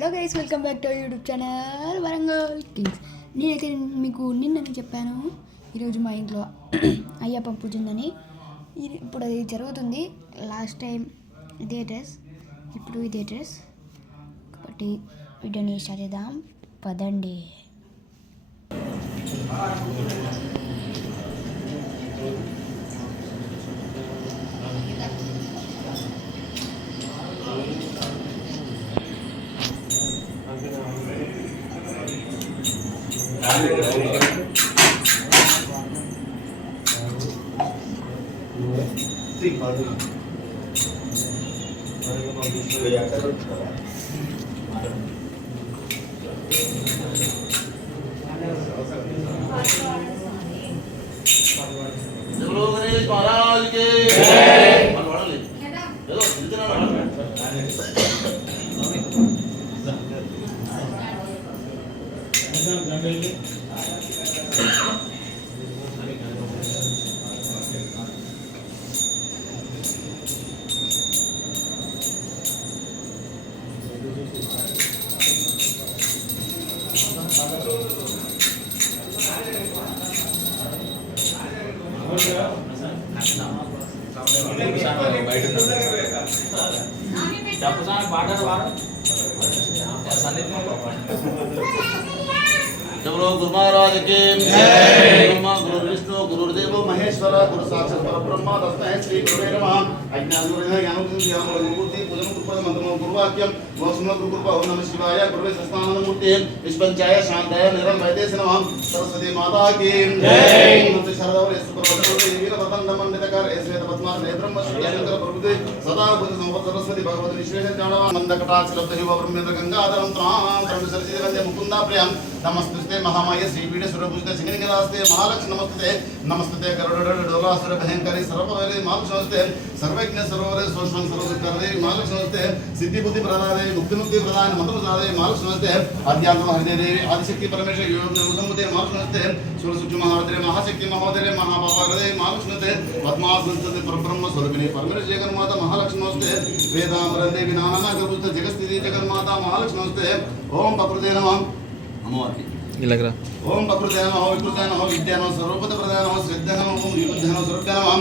Hello guys, welcome back to YouTube channel Warangal Kings. నేనైతే మీకు నిన్ననే చెప్పాను ఈరోజు మా ఇంట్లో అయ్యప్ప పూజ ఉందని. ఇప్పుడు అది జరుగుతుంది. లాస్ట్ టైం ఇదే డ్రెస్, ఇప్పుడు ఇదే డ్రెస్ కాబట్టి వీడియోని స్టార్ట్ చేద్దాం. పదండి. चलो गुरु महाराज के ब्रह्मा गुरु विष्णु गुरुदेव महेश्वर गुरु साक्षात् परब्रह्म तस्मै श्री गुरुवे नमः। अज्ञानगुरुः ज्ञानगुरुमूर्ति पूजन गुरुपद मंत्रम गुरुवाक्यम मोक्षम गुरुकृपा ओम नमः शिवाय गुरुवे सस्नानमूर्ति विष्पंचाय शांताय निरंभयते नमः। सरस्वती माता की जय। नमस्ते शारदावरे सुप्रभाते वीरवदन मंडितकर श्वेत पद्मा नेत्रम श्रीयंकर प्रभुते सदा बुद्ध संवत् सरस्वती भगवती विश्वेश ज्ञानवा मंदकटाक्ष लब्धहि ब्रह्मेंद्र गंगाधरं त्रां त्रंबसर्जित वंदे मुकुंदा प्रियं नमस्ते महामाय श्रीपीठ सुरभुजते सिंहनिलास्ते महालक्ष्मी नमस्ते नमस्ते गरुडोलासुर भयंकरी सर्ववैरी महालक्ष्मी सर्वज्ञ सर्ववरे सूक्ष्म सर्वदुःखरे महालक्ष्मी नमस्ते सिद्धि बुद्धि प्रदाने मुक्ति प्रदान मंत्र प्रदाने महालक्ष्मी नमस्ते आद्यांत हरिदेवी आदिशक्ति परमेश्वर योग नमस्ते महालक्ष्मी नमस्ते सुरसुच महादेव महाशक्ति महोदय महापापहृदय महालक्ष्मी नमस्ते पद्मासनस्ते परब्रह्म स्वरूपिणी परमेश्वर जगन्माता महालक्ष्मी नमस्ते वेदांबर देवी नाना गुरुत जगस्थिति जगन्माता महालक्ष्मी नमस्ते ओम प्रकृते नमः ओम प्रकृते नमः विकृते नमः विद्या नमः सर्वपद प्रदाय नमः श्रद्धे नमः ओम विबुद्धे नमः स्वरूपे नमः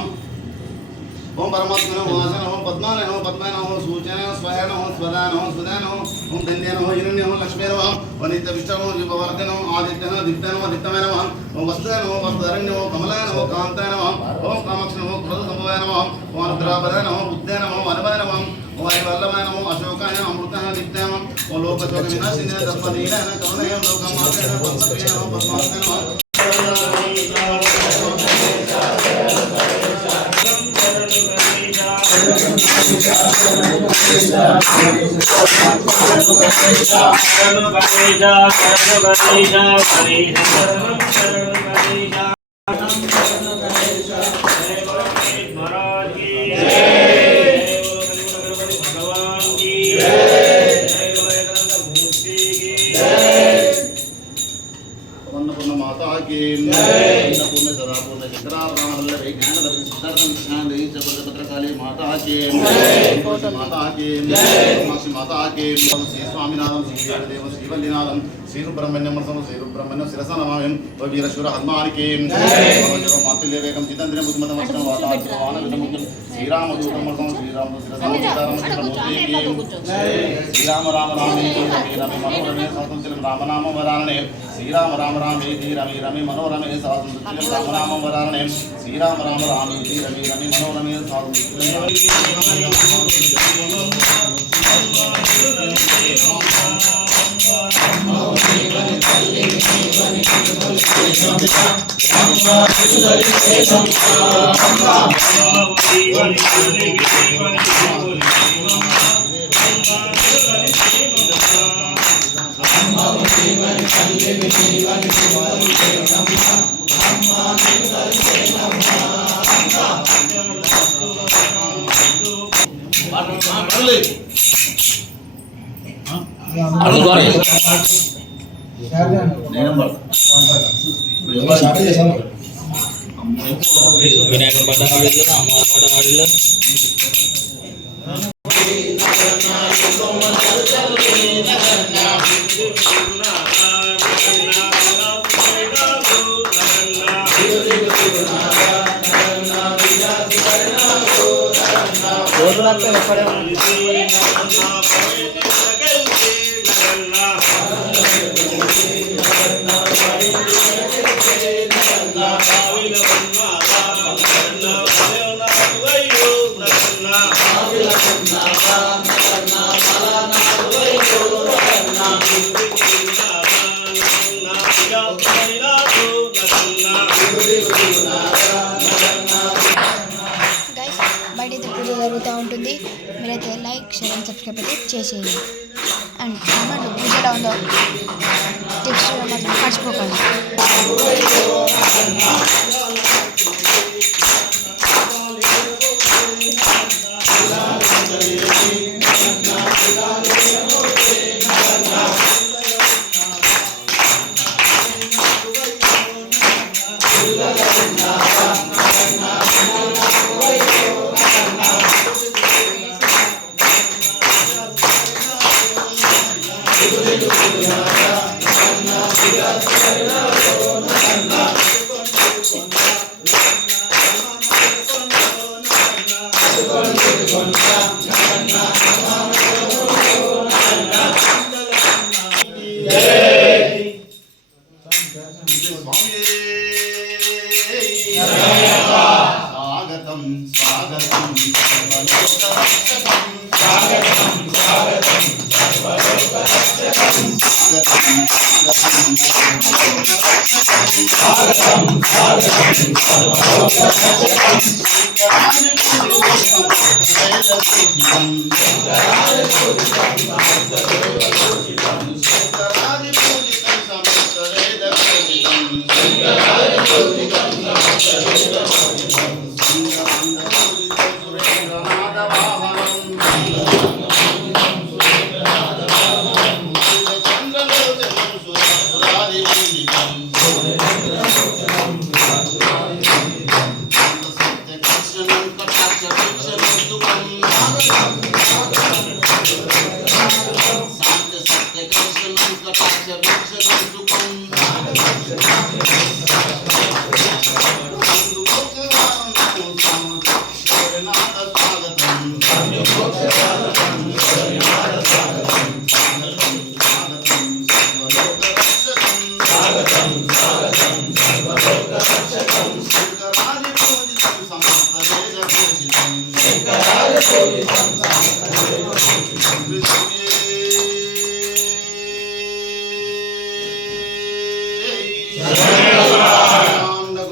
ओम परमात्मने नमः वासने नमः पद्माने नमः पद्माय नमः सूचने नमः स्वय नमः स्वदा नमः स्वदा नमः ओम धन्ये नमः हिरण्ये नमः लक्ष्मी नमः वनित्य विष्णु नमः विभवर्धे नमः आदित्य नमः दित्य नमः दित्तमय नमः ओम वसुदेव नमः वसुधरण्य नमः कमलाय नमः कान्ताय नमः ओम कामाक्षि नमः क्रोध संभवाय नमः ओम रुद्राभराय नमः बुद्धे नमः वनवाय नमः ओम वल्लभाय नमः अशोकाय नमः अमृताय नित्याय नमः ओम लोकशोक विनाशिने धर्मदीनाय नमः कमलाय लोकमाताय नमः पद्मप्रियाय नमः पद्मासनाय नमः माता की पूर्ण सदा पूर्ण चक्रा प्राणवल्लभे ज्ञानदर्शन सिद्धार्थं शांति चपत्रकाली माता की माता की कामाक्षी माता की श्री स्वामीनाथं श्री देव श्रीवल्लीनाथं श्री सुब्रह्मण्यं श्री सुब्रह्मण्यं शिरसा नमामि वीरशूर हनुमान की मातुल्यवेकं चितन्द्रियं बुद्धिमतं वातावरणं श्रीरामदूतं श्रीराम श्रीराम राम राम रमे मनोरमे संतुष्टं राम नाम वराणे श्रीराम राम राम रमे रमे मनोरमे संतुष्टं राम नाम वराणे श्रीराम राम राम रमे रमे मनोरमे వినాయకుడు పడ్డ ఆడిలో అమ్మవారి పడ్డ ఆడిలో Nagana చేసేయండి. అండ్ కామెంట్లో పూజ ఎలా ఉందో టెక్స్ట్ మాత్రం మర్చిపోకండి. స్వాగతం స్వాగతం స్వాగతం స్వాగతం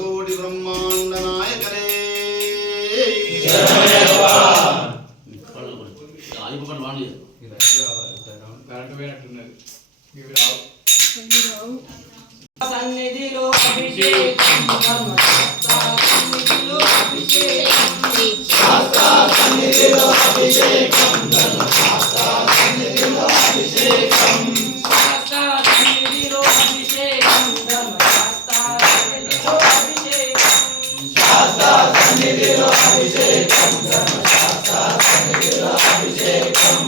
కోటి బ్రహ్మాండ నాయకరే సన్నిధిలో అభిషేకం సన్నిధిలో అభిషేకం సన్నిధిలో అభిషేకం సన్నిధిలో అభిషేకం సన్నిధిలో అభిషేకం సన్నిధిలో అభిషేకం సన్నిధిలో అభిషేకం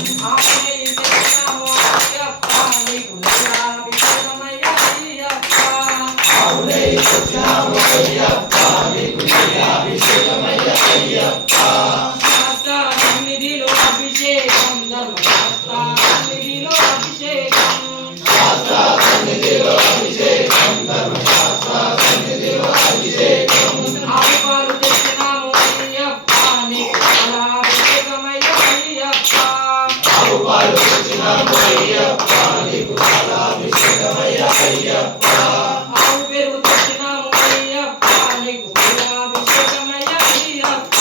సన్నిధిలో అభిషేకం సన్నిధిలో అభిషేకం సన్నిధిలో అభిషేకం సన్నిధిలో అభిషేకం ఆవుపాలు తెచ్చినాము అయ్యప్ప నీకు అభిషేకమయ్య అయ్యప్ప ఆవుపాలు తెచ్చినాము అయ్యప్ప నీకు అభిషేకమయ్య అయ్యప్ప ఆవు పెరుగు తెచ్చినాము అయ్యప్ప నీకు అభిషేకమయ్య అయ్యప్ప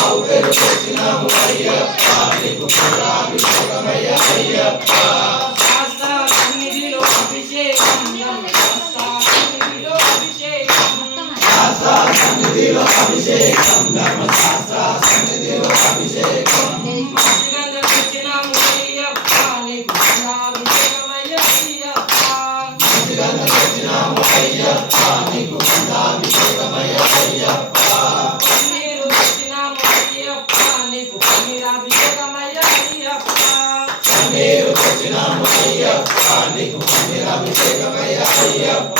ఆవు పెరుగు తెచ్చినాము అయ్యప్ప నీకు అభిషేకమయ్య అయ్యప్ప సన్నిధిలో అభిషేకం సన్నిధిలో అభిషేకం సన్నిధిలో అభిషేకం సన్నిధిలో అభిషేకం గంధం తెచ్చినాము అయ్యప్ప నీకు అభిషేకమయ్య అయ్యప్ప గంధం తెచ్చినాము అయ్యప్ప నీకు అభిషేకమయ్య అయ్యప్ప పన్నీరు తెచ్చినాము అయ్యప్ప నీకు అభిషేకమయ్య అయ్యప్ప పన్నీరు తెచ్చినాము అయ్యప్ప నీకు అభిషేకమయ్య అయ్యప్ప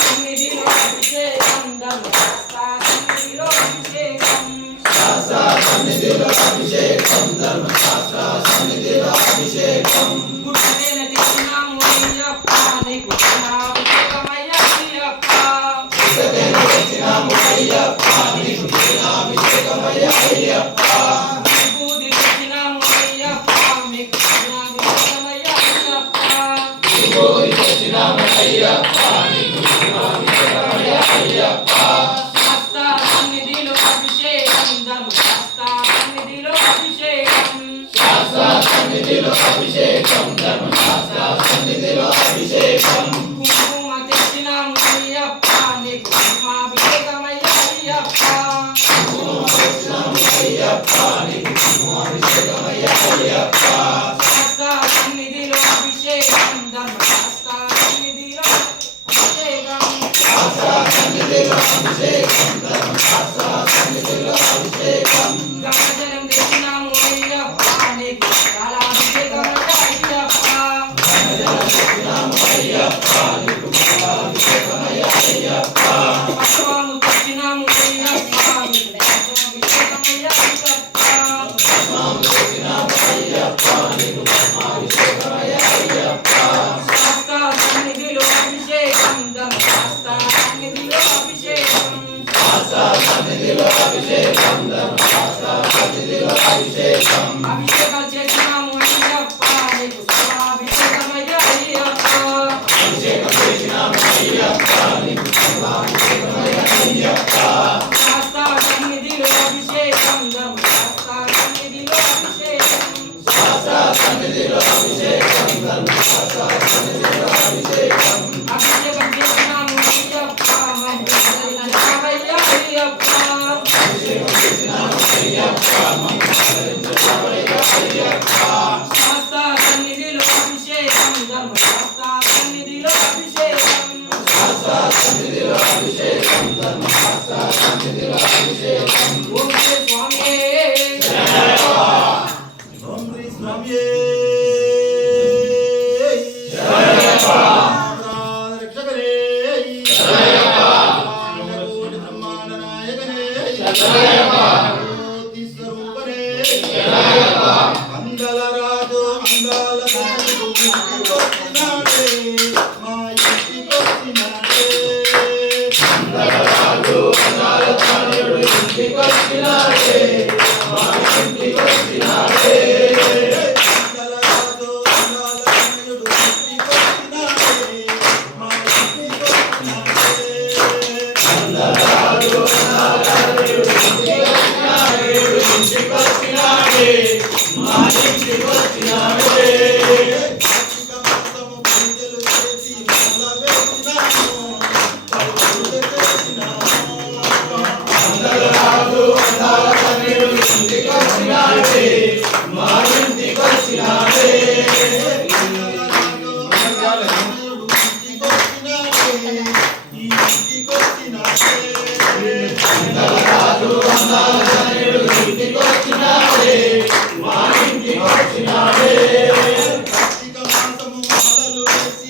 సన్నిధిలో అభిషేకం సన్నిధిలో అభిషేకం సన్నిధిలో అభిషేకం సన్నిధిలో అభిషేకం గుట్టనేన తెచ్చినాము అయ్యప్ప నీకు అభిషేకమయ్య అయ్యప్ప గుట్టనేన తెచ్చినాము అయ్యప్ప నీకు అభిషేకమయ్య అయ్యప్ప విభూతి తెచ్చినాము అయ్యప్ప నీకు అభిషేకమయ్య అయ్యప్ప విభూతి తెచ్చినాము అయ్యప్ప నీకు అభిషేకమయ్య అయ్యప్ప సన్నిధిలో అభిషేకం సన్నిధిలో అభిషేకం అభిషేకం చేసినాము అయ్యప్ప మమ్మల్ని అయ్యప్ప శాస్త్ర సన్నిధిలో అభిషేకం ధర్మశాస్త్ర సన్నిధిలో అభిషేకం ఓం శ్రీ స్వామి ఓం శ్రీ స్వామియే రక్షకరే కోటి బ్రహ్మాండ నాయకనే జ్యోతి స్వరూపనే మంగళ రాజు మంగళ రాజు ఇంటికొచ్చినాడే మా ఇంటికొచ్చినాడే మంగళరాజు మంగళతనయుడు ఇంటికొచ్చినాడే మా ఇంటికొచ్చినాడే కార్తీక మాసము పూజలు చేసి మొదలుపెట్టినాము పరుగులు చేసినాము కార్తీక మాసము మొదలు వేసి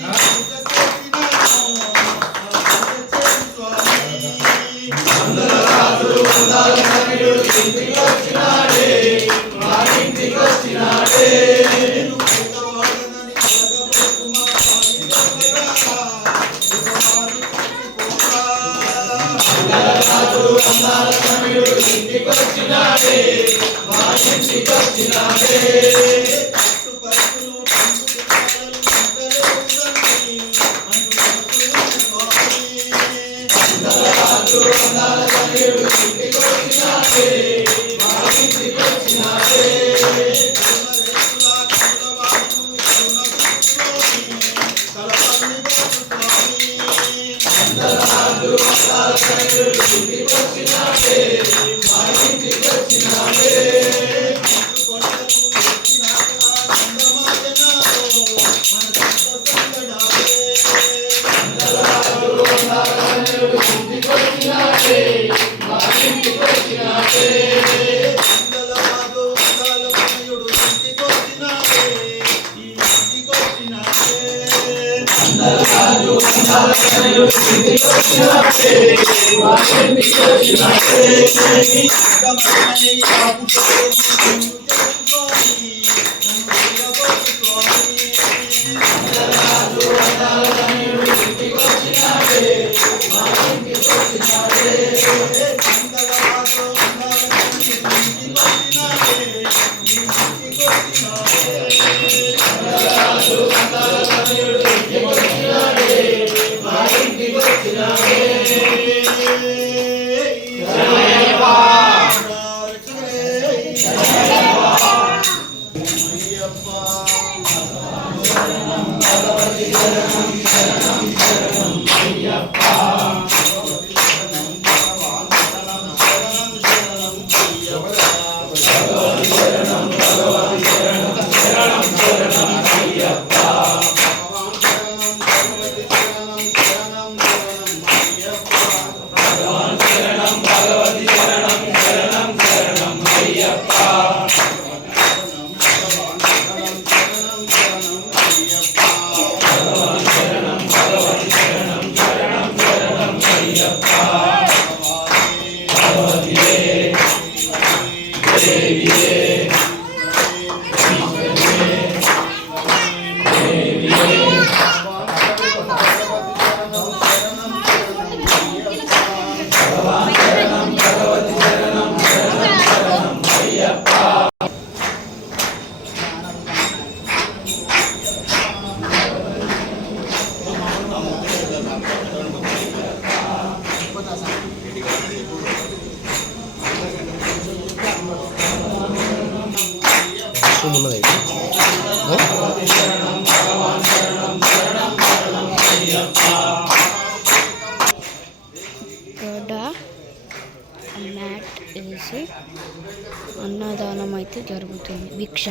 అయితే జరుగుతుంది భిక్ష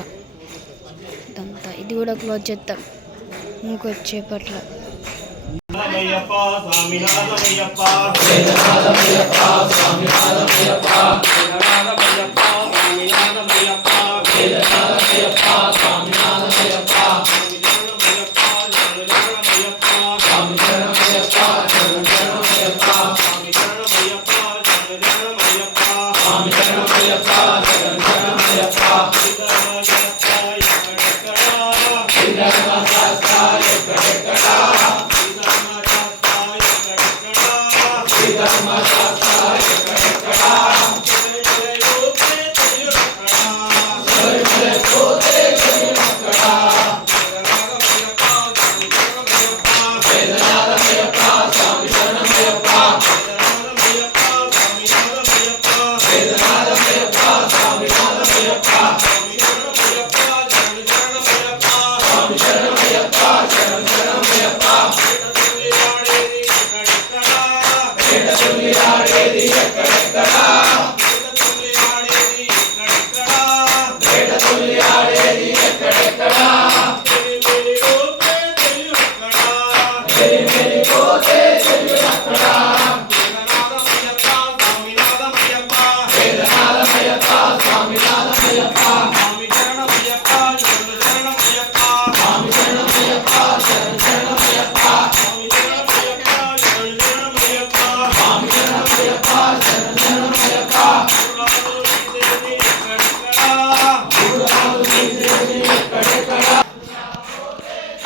ఇదంతా. ఇది కూడా క్లోజ్ చేద్దాం ఇంకొచ్చేపట్ల.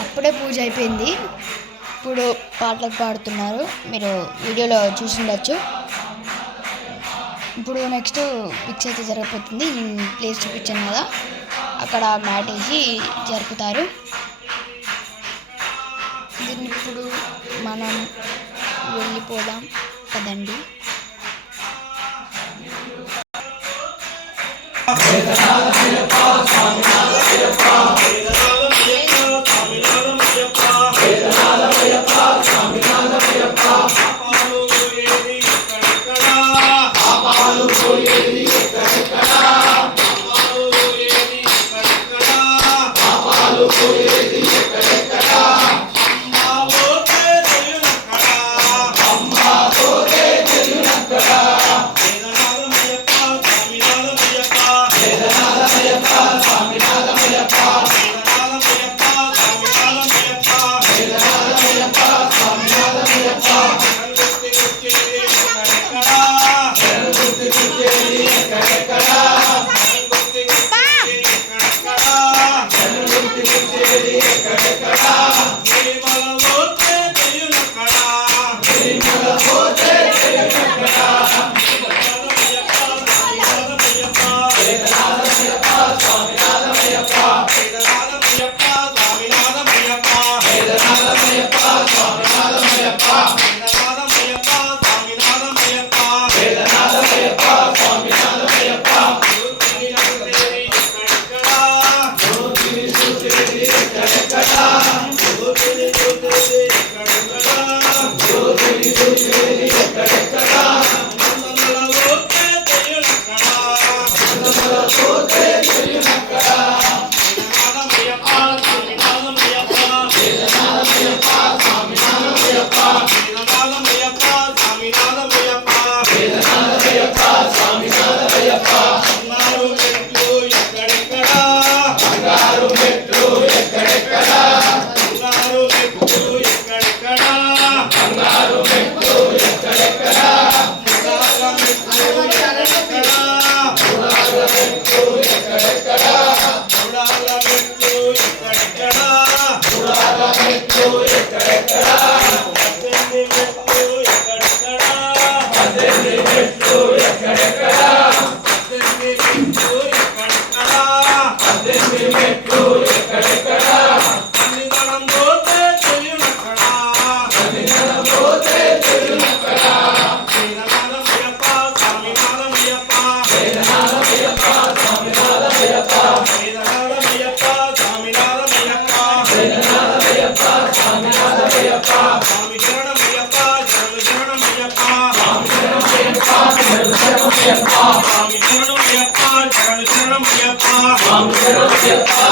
అప్పుడే పూజ అయిపోయింది. ఇప్పుడు పాటలకు పాడుతున్నారు, మీరు వీడియోలో చూసిండొచ్చు. ఇప్పుడు నెక్స్ట్ పిక్స్ అయితే జరగబోతుంది. ప్లేస్ చూపించాను కదా, అక్కడ మ్యాట్ వేసి జరుపుతారు. దీన్ని ఇప్పుడు మనం వెళ్ళిపోదాం కదండి. Swami Sharanam Ayyappa, Sharanam Ayyappa. Shut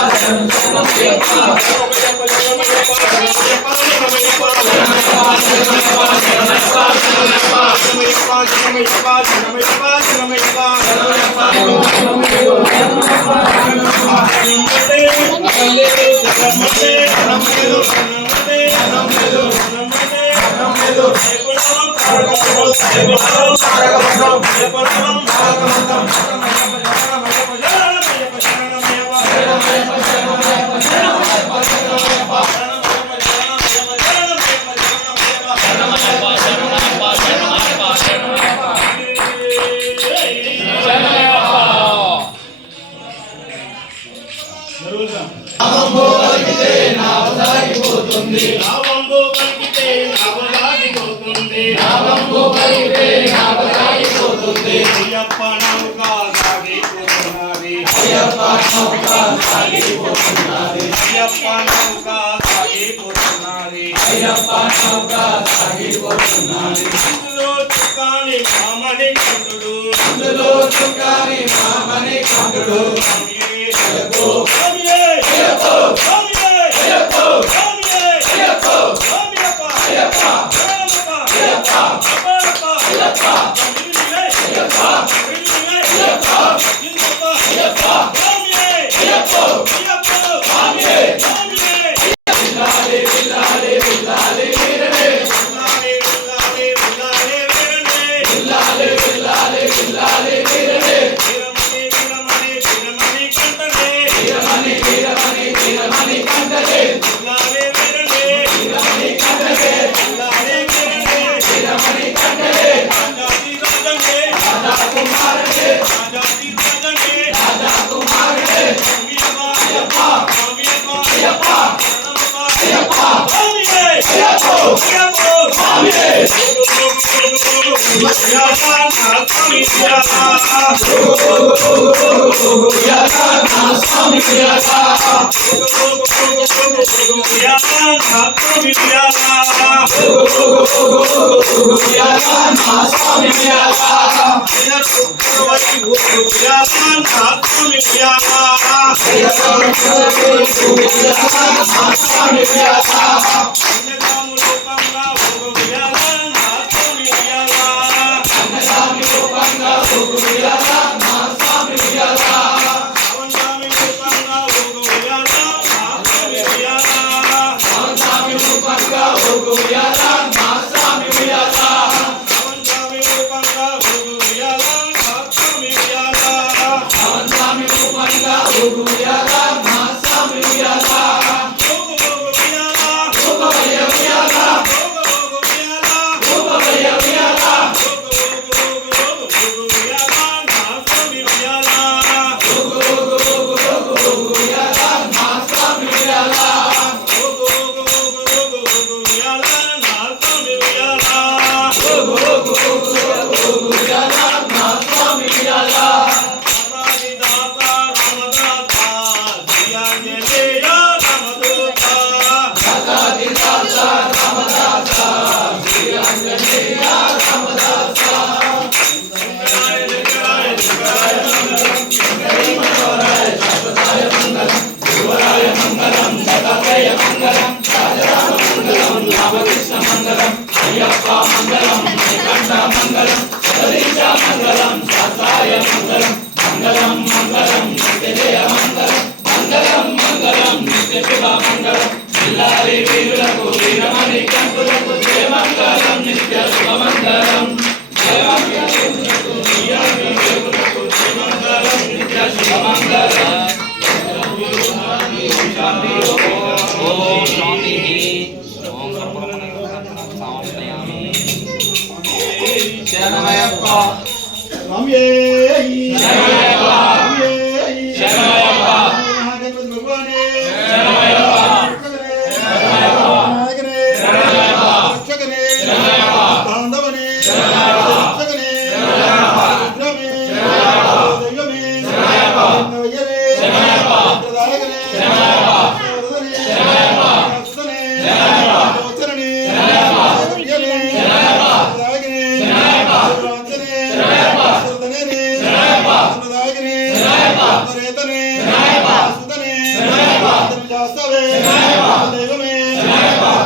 దైవమే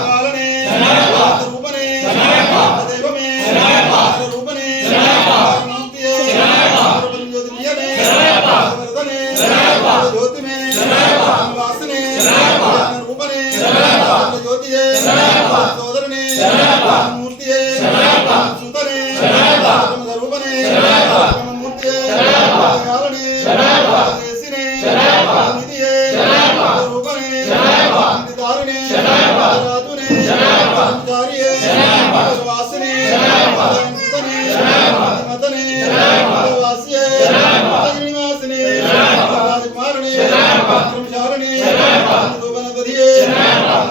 కాలనే రూపనే దైవమే రూపనే మూర్తియే జ్యోతియనే వరదనే జ్యోతిమే వాసనే రూపనే జ్యోతియే సోదరనే మూర్తియే సుతనే రూపనే మూర్తియే కాలనే దేశినే నిధియే రూపనే నిదారునే రాతునే దారియే వాసనే సుతనే మతనే వాస్యే శ్రీనివాసనే రాజకుమారునే బ్రహ్మచారిణే గోవనదధియే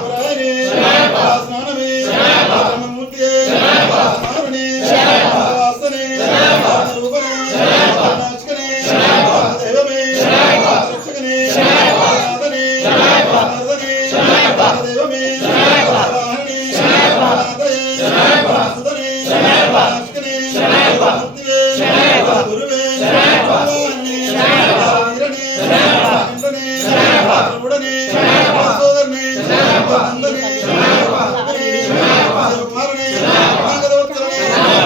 వరాయనే స్నానమే బ్రహ్మమూర్తియే స్నానమే వాసనే రూపనే నాశకనే దైవమే రక్షకనే నాదనే నర్దనే దైవమే వాహనే నాదయే సుదనే నాశకనే మూర్తివే గురువే వాహనే వీరనే కంఠనే ప్రభుడనే సోదరనే నందనే